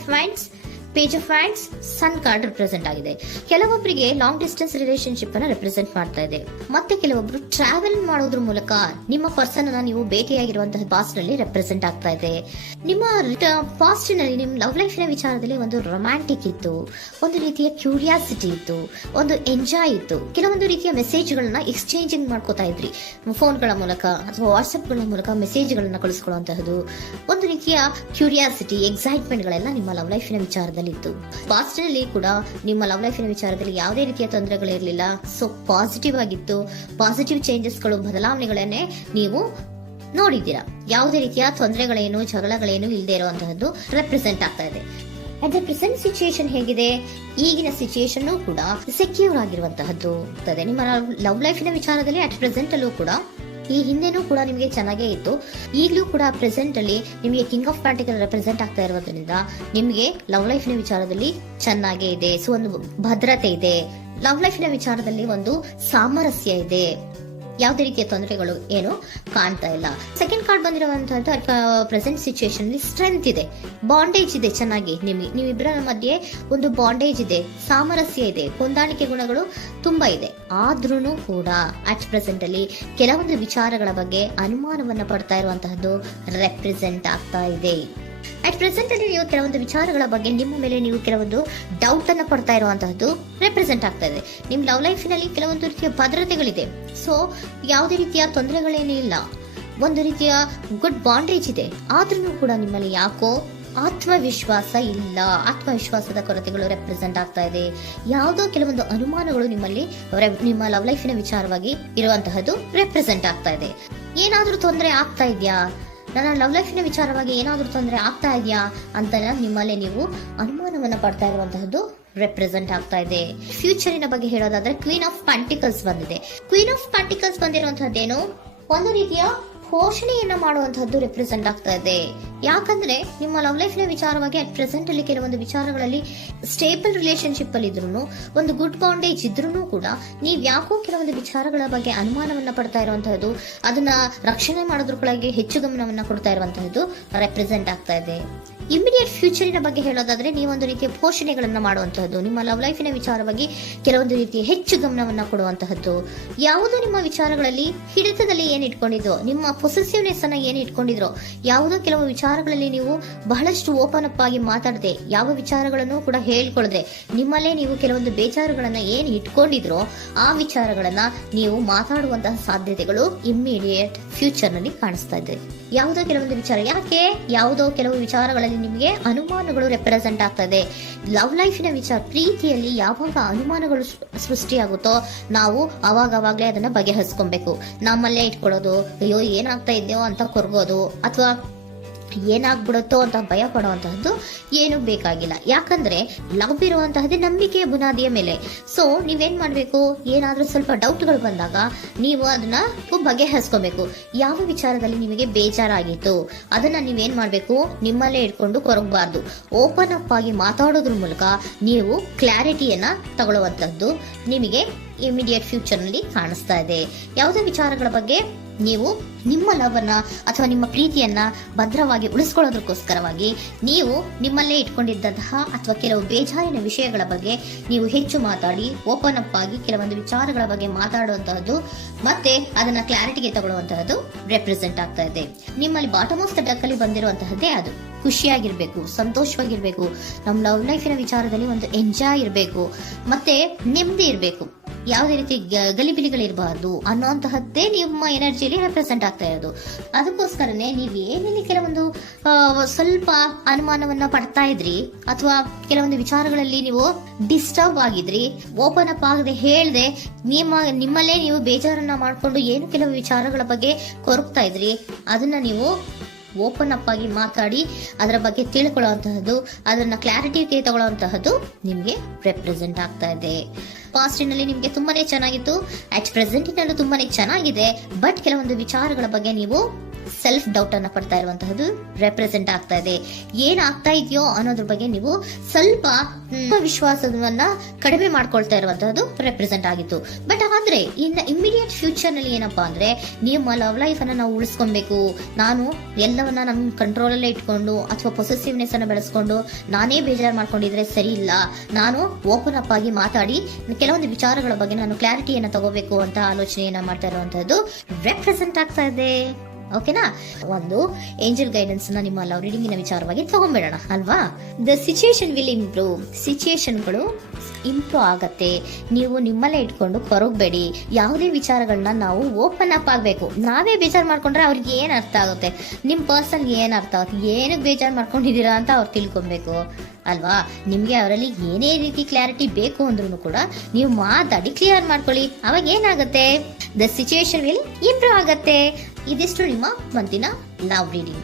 Of wines, page of wines, sun card represent ಆಗಿದೆ. ಕೆಲವೊಬ್ಬರಿಗೆ long distance relationship ಅನ್ನ represent ಮಾಡ್ತಾ ಇದೆ. ಮತ್ತೆ ಕೆಲವೊಬ್ರು ಟ್ರಾವೆಲ್ ಮಾಡೋದ್ರ ಮೂಲಕ ನಿಮ್ಮ ಪರ್ಸನ್ ಅನ್ನ ನೀವು ಭೇಟಿಯಾಗಿರುವಂತಹ ಪಾಸ್ಟ್ ನಲ್ಲಿ ರೆಪ್ರೆಸೆಂಟ್ ಆಗ್ತಾ ಇದೆ. ನಿಮ್ಮ ಪಾಸ್ಟ್ ನಲ್ಲಿ ನಿಮ್ಮ ಲವ್ ಲೈಫ್ ನ ವಿಚಾರದಲ್ಲಿ ಒಂದು ರೊಮ್ಯಾಂಟಿಕ್ ಇತ್ತು, ಒಂದು ರೀತಿಯ ಕ್ಯೂರಿಯಾಸಿಟಿ ಇತ್ತು, ಒಂದು ಎಂಜಾಯ್ ಇತ್ತು. ಕೆಲವೊಂದು ರೀತಿಯ ಮೆಸೇಜ್ ಗಳನ್ನ ಎಕ್ಸ್ಚೇಂಜಿಂಗ್ ಮಾಡ್ಕೋತಾ ಇದ್ರಿ, ಫೋನ್ಗಳ ಮೂಲಕ ಅಥವಾ ವಾಟ್ಸ್ಆಪ್ ಗಳ ಮೂಲಕ ಮೆಸೇಜ್ ಗಳನ್ನ ಕಳಿಸ್ಕೊಳ್ಳುವಂತಹದ್ದು, ಒಂದು ರೀತಿಯ ಕ್ಯೂರಿಯಾಸಿಟಿ, ಎಕ್ಸೈಟ್ಮೆಂಟ್ ಗಳೆಲ್ಲ ನಿಮ್ಮ ಲವ್ ಲೈಫ್ ನ ವಿಚಾರದಲ್ಲಿ ಇತ್ತು. ಪಾಸ್ಟ್ ನಲ್ಲಿ ಕೂಡ ನಿಮ್ಮ ಲವ್ ಲೈಫಿನ ವಿಚಾರದಲ್ಲಿ ಯಾವುದೇ ರೀತಿಯ ತೊಂದರೆಗಳಿರಲಿಲ್ಲ. ಸೊ ಪಾಸಿಟಿವ್ ಆಗಿತ್ತು. ಪಾಸಿಟಿವ್ ಚೇಂಜಸ್ಗಳು, ಬದಲಾವಣೆಗಳನ್ನೇ ನೀವು ನೋಡಿದ್ದೀರಾ. ಯಾವುದೇ ರೀತಿಯ ತೊಂದರೆಗಳೇನು, ಜಗಳಗಳೇನು ಇಲ್ಲದೆ ಇರುವಂತಹದ್ದು ರೆಪ್ರೆಸೆಂಟ್ ಆಗ್ತಾ ಇದೆ. ಅಟ್ ದ ಪ್ರೆಸೆಂಟ್ ಸಿಚುಯೇಷನ್ ಹೇಗಿದೆ, ಈಗಿನ ಸಿಚುಯೇಷನ್ ಕೂಡ ಸೆಕ್ಯೂರ್ ಆಗಿರುವಂತಹದ್ದು. ನಿಮ್ಮ ಲವ್ ಲೈಫಿನ ವಿಚಾರದಲ್ಲಿ ಅಟ್ ಪ್ರೆಸೆಂಟ್ ಅಲ್ಲೂ ಕೂಡ, ಈ ಹಿಂದೆನೂ ಕೂಡ ನಿಮಗೆ ಚೆನ್ನಾಗೇ ಇತ್ತು, ಈಗಲೂ ಕೂಡ ಪ್ರೆಸೆಂಟ್ ಅಲ್ಲಿ ನಿಮಗೆ ಕಿಂಗ್ ಆಫ್ ಪ್ಯಾಂಟಿಕಲ್ ರೆಪ್ರೆಸೆಂಟ್ ಆಗ್ತಾ ಇರೋದ್ರಿಂದ ನಿಮಗೆ ಲವ್ ಲೈಫಿನ ವಿಚಾರದಲ್ಲಿ ಚೆನ್ನಾಗೇ ಇದೆ. ಸೊ ಒಂದು ಭದ್ರತೆ ಇದೆ. ಲವ್ ಲೈಫಿನ ವಿಚಾರದಲ್ಲಿ ಒಂದು ಸಾಮರಸ್ಯ ಇದೆ. ಯಾವುದೇ ರೀತಿಯ ತೊಂದರೆಗಳು ಏನು ಕಾಣ್ತಾ ಇಲ್ಲ. ಸೆಕೆಂಡ್ ಕಾರ್ಡ್ ಬಂದಿರುವಂತಹದ್ದು ಪ್ರೆಸೆಂಟ್ ಸಿಚುಯೇಷನ್ ಅಲ್ಲಿ ಸ್ಟ್ರೆಂತ್ ಇದೆ, ಬಾಂಡೇಜ್ ಇದೆ. ಚೆನ್ನಾಗಿ ನೀವಿಬ್ಬರ ಮಧ್ಯೆ ಒಂದು ಬಾಂಡೇಜ್ ಇದೆ, ಸಾಮರಸ್ಯ ಇದೆ, ಹೊಂದಾಣಿಕೆ ಗುಣಗಳು ತುಂಬಾ ಇದೆ. ಆದ್ರೂ ಕೂಡ ಅಟ್ ಪ್ರೆಸೆಂಟ್ ಅಲ್ಲಿ ಕೆಲವೊಂದು ವಿಚಾರಗಳ ಬಗ್ಗೆ ಅನುಮಾನವನ್ನ ಪಡ್ತಾ ಇರುವಂತಹದ್ದು ರೆಪ್ರೆಸೆಂಟ್ ಆಗ್ತಾ ಇದೆ. ಅಟ್ ಪ್ರೆಸೆಂಟ್ ಅಲ್ಲಿ ನೀವು ಕೆಲವೊಂದು ವಿಚಾರಗಳ ಬಗ್ಗೆ ನಿಮ್ಮ ಮೇಲೆ ನೀವು ಕೆಲವೊಂದು ಡೌಟ್ ಅನ್ನ ಪಡ್ತಾ ಇರುವಂತಹದ್ದು ರೆಪ್ರೆಸೆಂಟ್ ಆಗ್ತಾ ಇದೆ. ನಿಮ್ ಲವ್ ಲೈಫಿನಲ್ಲಿ ಕೆಲವೊಂದು ರೀತಿಯ ಭದ್ರತೆಗಳಿದೆ. ಸೊ ಯಾವುದೇ ರೀತಿಯ ತೊಂದರೆಗಳೇನೂ ಇಲ್ಲ, ಒಂದು ರೀತಿಯ ಗುಡ್ ಬಾಂಡೇಜ್ ಇದೆ. ಆದ್ರೂ ಕೂಡ ನಿಮ್ಮಲ್ಲಿ ಯಾಕೋ ಆತ್ಮವಿಶ್ವಾಸ ಇಲ್ಲ, ಆತ್ಮವಿಶ್ವಾಸದ ಕೊರತೆಗಳು ರೆಪ್ರೆಸೆಂಟ್ ಆಗ್ತಾ ಇದೆ. ಯಾವುದೋ ಕೆಲವೊಂದು ಅನುಮಾನಗಳು ನಿಮ್ಮಲ್ಲಿ ನಿಮ್ಮ ಲವ್ ಲೈಫಿನ ವಿಚಾರವಾಗಿ ಇರುವಂತಹದ್ದು ರೆಪ್ರೆಸೆಂಟ್ ಆಗ್ತಾ ಇದೆ. ಏನಾದ್ರೂ ತೊಂದರೆ ಆಗ್ತಾ ಇದೆಯಾ, ನನ್ನ ಲವ್ ಲೈಫಿನ ವಿಚಾರವಾಗಿ ಏನಾದ್ರೂ ತೊಂದರೆ ಆಗ್ತಾ ಇದೆಯಾ ಅಂತ ನಿಮ್ಮಲ್ಲೇ ನೀವು ಅನುಮಾನವನ್ನ ಪಡ್ತಾ ಇರುವಂತಹದ್ದು ರೆಪ್ರೆಸೆಂಟ್ ಆಗ್ತಾ ಇದೆ. ಫ್ಯೂಚರಿನ ಬಗ್ಗೆ ಹೇಳೋದಾದ್ರೆ ಕ್ವೀನ್ ಆಫ್ ಪ್ಯಾಂಟಿಕಲ್ಸ್ ಬಂದಿದೆ. ಕ್ವೀನ್ ಆಫ್ ಪ್ಯಾಂಟಿಕಲ್ಸ್ ಬಂದಿರುವಂತಹದ್ದೇನು, ಒಂದು ರೀತಿಯ ಘೋಷಣೆಯನ್ನ ಮಾಡುವಂತಹದ್ದು ರೆಪ್ರೆಸೆಂಟ್ ಆಗ್ತಾ ಇದೆ. ಯಾಕಂದ್ರೆ ನಿಮ್ಮ ಲವ್ ಲೈಫ್ ನ ವಿಚಾರವಾಗಿ ಅಟ್ ಪ್ರೆಸೆಂಟ್ ಅಲ್ಲಿ ಕೆಲವೊಂದು ವಿಚಾರಗಳಲ್ಲಿ ಸ್ಟೇಬಲ್ ರಿಲೇಶನ್ಶಿಪ್ ಅಲ್ಲಿ ಇದ್ರು, ಒಂದು ಗುಡ್ ಬಾಂಡೇಜ್ ಇದ್ರೂ ಕೂಡ ನೀವ್ ಯಾಕೋ ಕೆಲವೊಂದು ವಿಚಾರಗಳ ಬಗ್ಗೆ ಅನುಮಾನವನ್ನ ಪಡ್ತಾ ಇರುವಂತಹದ್ದು, ಅದನ್ನ ರಕ್ಷಣೆ ಮಾಡೋದ್ರೊಳಗೆ ಹೆಚ್ಚು ಗಮನವನ್ನ ಕೊಡ್ತಾ ಇರುವಂತಹದ್ದು ರೆಪ್ರೆಸೆಂಟ್ ಆಗ್ತಾ ಇದೆ. ಇಮಿಡಿಯೇಟ್ ಫ್ಯೂಚರಿನ ಬಗ್ಗೆ ಹೇಳೋದಾದ್ರೆ ನೀವೊಂದು ರೀತಿಯ ಘೋಷಣೆಗಳನ್ನ ಮಾಡುವಂತಹದ್ದು, ನಿಮ್ಮ ಲವ್ ಲೈಫಿನ ವಿಚಾರವಾಗಿ ಕೆಲವೊಂದು ರೀತಿಯ ಹೆಚ್ಚು ಗಮನವನ್ನ ಕೊಡುವಂತಹದ್ದು, ಯಾವುದೋ ನಿಮ್ಮ ವಿಚಾರಗಳಲ್ಲಿ ಹಿಡಿತದಲ್ಲಿ ಏನ್ ಇಟ್ಕೊಂಡಿದ್ರೋ, ನಿಮ್ಮ ಪೊಸೆಸಿವ್ನೆಸ್ ಅನ್ನ ಏನ್ ಇಟ್ಕೊಂಡಿದ್ರೋ, ಯಾವುದೋ ಕೆಲವು ವಿಚಾರಗಳಲ್ಲಿ ನೀವು ಬಹಳಷ್ಟು ಓಪನ್ ಅಪ್ ಆಗಿ ಮಾತಾಡದೆ, ಯಾವ ವಿಚಾರಗಳನ್ನು ಕೂಡ ಹೇಳ್ಕೊಳ್ಳದೆ, ನಿಮ್ಮಲ್ಲೇ ನೀವು ಕೆಲವೊಂದು ಬೇಜಾರುಗಳನ್ನ ಏನ್ ಇಟ್ಕೊಂಡಿದ್ರೋ ಆ ವಿಚಾರಗಳನ್ನ ನೀವು ಮಾತಾಡುವಂತಹ ಸಾಧ್ಯತೆಗಳು ಇಮ್ಮಿಡಿಯೇಟ್ ಫ್ಯೂಚರ್ ನಲ್ಲಿ ಕಾಣಿಸ್ತಾ ಇದೆ. ಯಾವುದೋ ಕೆಲವೊಂದು ವಿಚಾರ, ಯಾಕೆ ಯಾವುದೋ ಕೆಲವು ವಿಚಾರಗಳಲ್ಲಿ ನಿಮಗೆ ಅನುಮಾನಗಳು ರೆಪ್ರೆಸೆಂಟ್ ಆಗ್ತಾ ಇದೆ. ಲವ್ ಲೈಫಿನ ವಿಚಾರ, ಪ್ರೀತಿಯಲ್ಲಿ ಯಾವಾಗ ಅನುಮಾನಗಳು ಸೃಷ್ಟಿಯಾಗುತ್ತೋ ನಾವು ಅವಾಗವಾಗ್ಲೇ ಅದನ್ನ ಬಗೆಹರಿಸ್ಕೊಬೇಕು. ನಮ್ಮಲ್ಲೇ ಇಟ್ಕೊಳ್ಳೋದು, ಅಯ್ಯೋ ಏನಾಗ್ತಾ ಇದೆಯೋ ಅಂತ ಕೊರಗೋದು ಅಥವಾ ಏನಾಗ್ಬಿಡುತ್ತೋ ಅಂತ ಭಯ ಪಡುವಂತಹದ್ದು ಏನು ಬೇಕಾಗಿಲ್ಲ. ಯಾಕಂದ್ರೆ ಲವ್ ಇರುವಂತಹದ್ದೇ ನಂಬಿಕೆಯ ಬುನಾದಿಯ ಮೇಲೆ. ಸೊ ನೀವೇನ್ ಮಾಡ್ಬೇಕು, ಏನಾದ್ರೂ ಸ್ವಲ್ಪ ಡೌಟ್ಗಳು ಬಂದಾಗ ನೀವು ಅದನ್ನ ಬಗೆಹರಿಸ್ಕೋಬೇಕು. ಯಾವ ವಿಚಾರದಲ್ಲಿ ನಿಮಗೆ ಬೇಜಾರಾಗಿತ್ತು ಅದನ್ನ ನೀವೇನ್ ಮಾಡ್ಬೇಕು, ನಿಮ್ಮಲ್ಲೇ ಇಟ್ಕೊಂಡು ಕೊರಗಬಾರ್ದು. ಓಪನ್ ಅಪ್ ಆಗಿ ಮಾತಾಡೋದ್ರ ಮೂಲಕ ನೀವು ಕ್ಲಾರಿಟಿಯನ್ನ ತಗೊಳ್ಳುವಂತಹದ್ದು ನಿಮಗೆ ಇಮಿಡಿಯೇಟ್ ಫ್ಯೂಚರ್ ನಲ್ಲಿ ಕಾಣಿಸ್ತಾ ಇದೆ. ಯಾವುದೇ ವಿಚಾರಗಳ ಬಗ್ಗೆ ನೀವು ನಿಮ್ಮ ಲವ್ ಅನ್ನ ಅಥವಾ ನಿಮ್ಮ ಪ್ರೀತಿಯನ್ನ ಭದ್ರವಾಗಿ ಉಳಿಸ್ಕೊಳ್ಳೋದಕ್ಕೋಸ್ಕರವಾಗಿ ನೀವು ನಿಮ್ಮಲ್ಲೇ ಇಟ್ಕೊಂಡಿದ್ದಂತಹ ಅಥವಾ ಕೆಲವು ಬೇಜಾರಿನ ವಿಷಯಗಳ ಬಗ್ಗೆ ನೀವು ಹೆಚ್ಚು ಮಾತಾಡಿ, ಓಪನ್ ಅಪ್ ಆಗಿ ಕೆಲವೊಂದು ವಿಚಾರಗಳ ಬಗ್ಗೆ ಮಾತಾಡುವಂತಹದ್ದು ಮತ್ತೆ ಅದನ್ನ ಕ್ಲಾರಿಟಿಗೆ ತಗೊಳ್ಳುವಂತಹದ್ದು ರೆಪ್ರೆಸೆಂಟ್ ಆಗ್ತಾ ಇದೆ. ನಿಮ್ಮಲ್ಲಿ ಬಾಟಮ್ ಆಫ್ ದ ಡಕ್ ಅಲ್ಲಿ ಬಂದಿರುವಂತಹದ್ದೇ ಅದು. ಖುಷಿಯಾಗಿರ್ಬೇಕು, ಸಂತೋಷವಾಗಿರ್ಬೇಕು, ನಮ್ಮ ಲವ್ ಲೈಫಿನ ವಿಚಾರದಲ್ಲಿ ಒಂದು ಎಂಜಾಯ್ ಇರಬೇಕು, ಮತ್ತೆ ನೆಮ್ಮದಿ ಇರಬೇಕು, ಯಾವುದೇ ರೀತಿ ಗಲಿಬಿಲಿಗಳಿರಬಾರ್ದು ಅನ್ನುವಂತಹದ್ದೇ ನಿಮ್ಮ ಎನರ್ಜಿಯಲ್ಲಿ ರೆಪ್ರೆಸೆಂಟ್ ಆಗ್ತಾ ಇರೋದು. ಅದಕ್ಕೋಸ್ಕರನೇ ನೀವು ಏನೇನು ಕೆಲವೊಂದು ಸ್ವಲ್ಪ ಅನುಮಾನವನ್ನ ಪಡ್ತಾ ಇದ್ರಿ ಅಥವಾ ಕೆಲವೊಂದು ವಿಚಾರಗಳಲ್ಲಿ ನೀವು ಡಿಸ್ಟರ್ಬ್ ಆಗಿದ್ರಿ, ಓಪನ್ ಅಪ್ ಆಗದೆ ಹೇಳ್ದೆ ನಿಮ್ಮಲ್ಲೇ ನೀವು ಬೇಜಾರನ್ನ ಮಾಡ್ಕೊಂಡು ಏನು ಕೆಲವು ವಿಚಾರಗಳ ಬಗ್ಗೆ ಕೊರಗ್ತಾ ಇದ್ರಿ, ಅದನ್ನ ನೀವು ಓಪನ್ ಅಪ್ ಆಗಿ ಮಾತಾಡಿ ಅದರ ಬಗ್ಗೆ ತಿಳ್ಕೊಳ್ಳುವಂತಹದ್ದು, ಅದನ್ನ ಕ್ಲಾರಿಟಿಗೆ ತಗೊಳ್ಳುವಂತಹದ್ದು ನಿಮ್ಗೆ ರೆಪ್ರೆಸೆಂಟ್ ಆಗ್ತಾ ಇದೆ. ಪಾಸ್ಟಿನಲ್ಲಿ ನಿಮ್ಗೆ ತುಂಬಾನೇ ಚೆನ್ನಾಗಿತ್ತು, ಅಟ್ ಪ್ರೆಸೆಂಟಿನಲ್ಲೂ ತುಂಬಾನೇ ಚೆನ್ನಾಗಿದೆ. ಬಟ್ ಕೆಲವೊಂದು ವಿಚಾರಗಳ ಬಗ್ಗೆ ನೀವು ಸೆಲ್ಫ್ ಡೌಟ್ ಅನ್ನ ಪಡ್ತಾ ಇರುವಂತಹದ್ದು ರೆಪ್ರೆಸೆಂಟ್ ಆಗ್ತಾ ಇದೆ. ಏನಾಗ್ತಾ ಇದೆಯೋ ಅನ್ನೋದ್ರ ಬಗ್ಗೆ ನೀವು ಸ್ವಲ್ಪ ವಿಶ್ವಾಸವನ್ನ ಕಡಿಮೆ ಮಾಡ್ಕೊಳ್ತಾ ಇರುವಂತಹದ್ದು ರೆಪ್ರೆಸೆಂಟ್ ಆಗಿತ್ತು. ಬಟ್ ಆದ್ರೆ ಇನ್ನು ಇಮಿಡಿಯೇಟ್ ಫ್ಯೂಚರ್ ನಲ್ಲಿ ಏನಪ್ಪಾ ಅಂದ್ರೆ ನಿಮ್ಮ ಲವ್ ಲೈಫ್ ಅನ್ನ ನಾವು ಉಳಿಸ್ಕೊಬೇಕು, ನಾನು ಎಲ್ಲವನ್ನ ನಮ್ ಕಂಟ್ರೋಲ್ ಅಲ್ಲೇ ಇಟ್ಕೊಂಡು ಅಥವಾ ಪೊಸೆಸಿವ್ನೆಸ್ ಅನ್ನ ಬೆಳೆಸ್ಕೊಂಡು ನಾನೇ ಬೇಜಾರು ಮಾಡ್ಕೊಂಡಿದ್ರೆ ಸರಿ ಇಲ್ಲ, ನಾನು ಓಪನ್ ಅಪ್ ಆಗಿ ಮಾತಾಡಿ ಕೆಲವೊಂದು ವಿಚಾರಗಳ ಬಗ್ಗೆ ನಾನು ಕ್ಲಾರಿಟಿಯನ್ನ ತಗೋಬೇಕು ಅಂತ ಆಲೋಚನೆಯನ್ನ ಮಾಡ್ತಾ ಇರುವಂತಹದ್ದು ರೆಪ್ರೆಸೆಂಟ್ ಆಗ್ತಾ ಇದೆ. ಓಕೆನಾ? ಒಂದು ಏಂಜಲ್ ಗೈಡೆನ್ಸ್ ನ ನಿಮ್ಮ ಲವ್ ರೀಡಿಂಗಿನ ವಿಚಾರವಾಗಿ ತಗೊಂಡ್ಬಿಡೋಣ ಅಲ್ವಾ. ದ ಸಿಚುಯೇಷನ್ ವಿಲ್ ಇಂಪ್ರೂವ್, ಸಿಚುಯೇಷನ್ಗಳು ಇಂಪ್ರೂವ್ ಆಗತ್ತೆ. ನೀವು ನಿಮ್ಮಲ್ಲೇ ಇಟ್ಕೊಂಡು ಕೊರಗಬೇಡಿ. ಯಾವುದೇ ವಿಚಾರಗಳನ್ನ ನಾವು ಓಪನ್ ಅಪ್ ಆಗಬೇಕು. ನಾವೇ ಬೇಜಾರು ಮಾಡ್ಕೊಂಡ್ರೆ ಅವ್ರಿಗೆ ಏನ್ ಅರ್ಥ ಆಗುತ್ತೆ, ನಿಮ್ ಪರ್ಸನ್ ಏನ್ ಅರ್ಥ ಆಗುತ್ತೆ, ಏನಕ್ಕೆ ಬೇಜಾರು ಮಾಡ್ಕೊಂಡಿದ್ದೀರಾ ಅಂತ ಅವ್ರು ತಿಳ್ಕೊಬೇಕು ಅಲ್ವಾ. ನಿಮ್ಗೆ ಅವರಲ್ಲಿ ಏನೇ ರೀತಿ ಕ್ಲಾರಿಟಿ ಬೇಕು ಅಂದ್ರೂ ಕೂಡ ನೀವು ಮಾತಾಡಿ ಕ್ಲಿಯರ್ ಮಾಡ್ಕೊಳ್ಳಿ. ಅವಾಗ ಏನಾಗುತ್ತೆ, ದ ಸಿಚುಯೇಷನ್ ವಿಲ್ ಇಂಪ್ರೂವ್ ಆಗತ್ತೆ. ಇದಿಷ್ಟು ನಿಮ್ಮ ಮಂತಿನ ಲವ್ ರೀಡಿಂಗ್.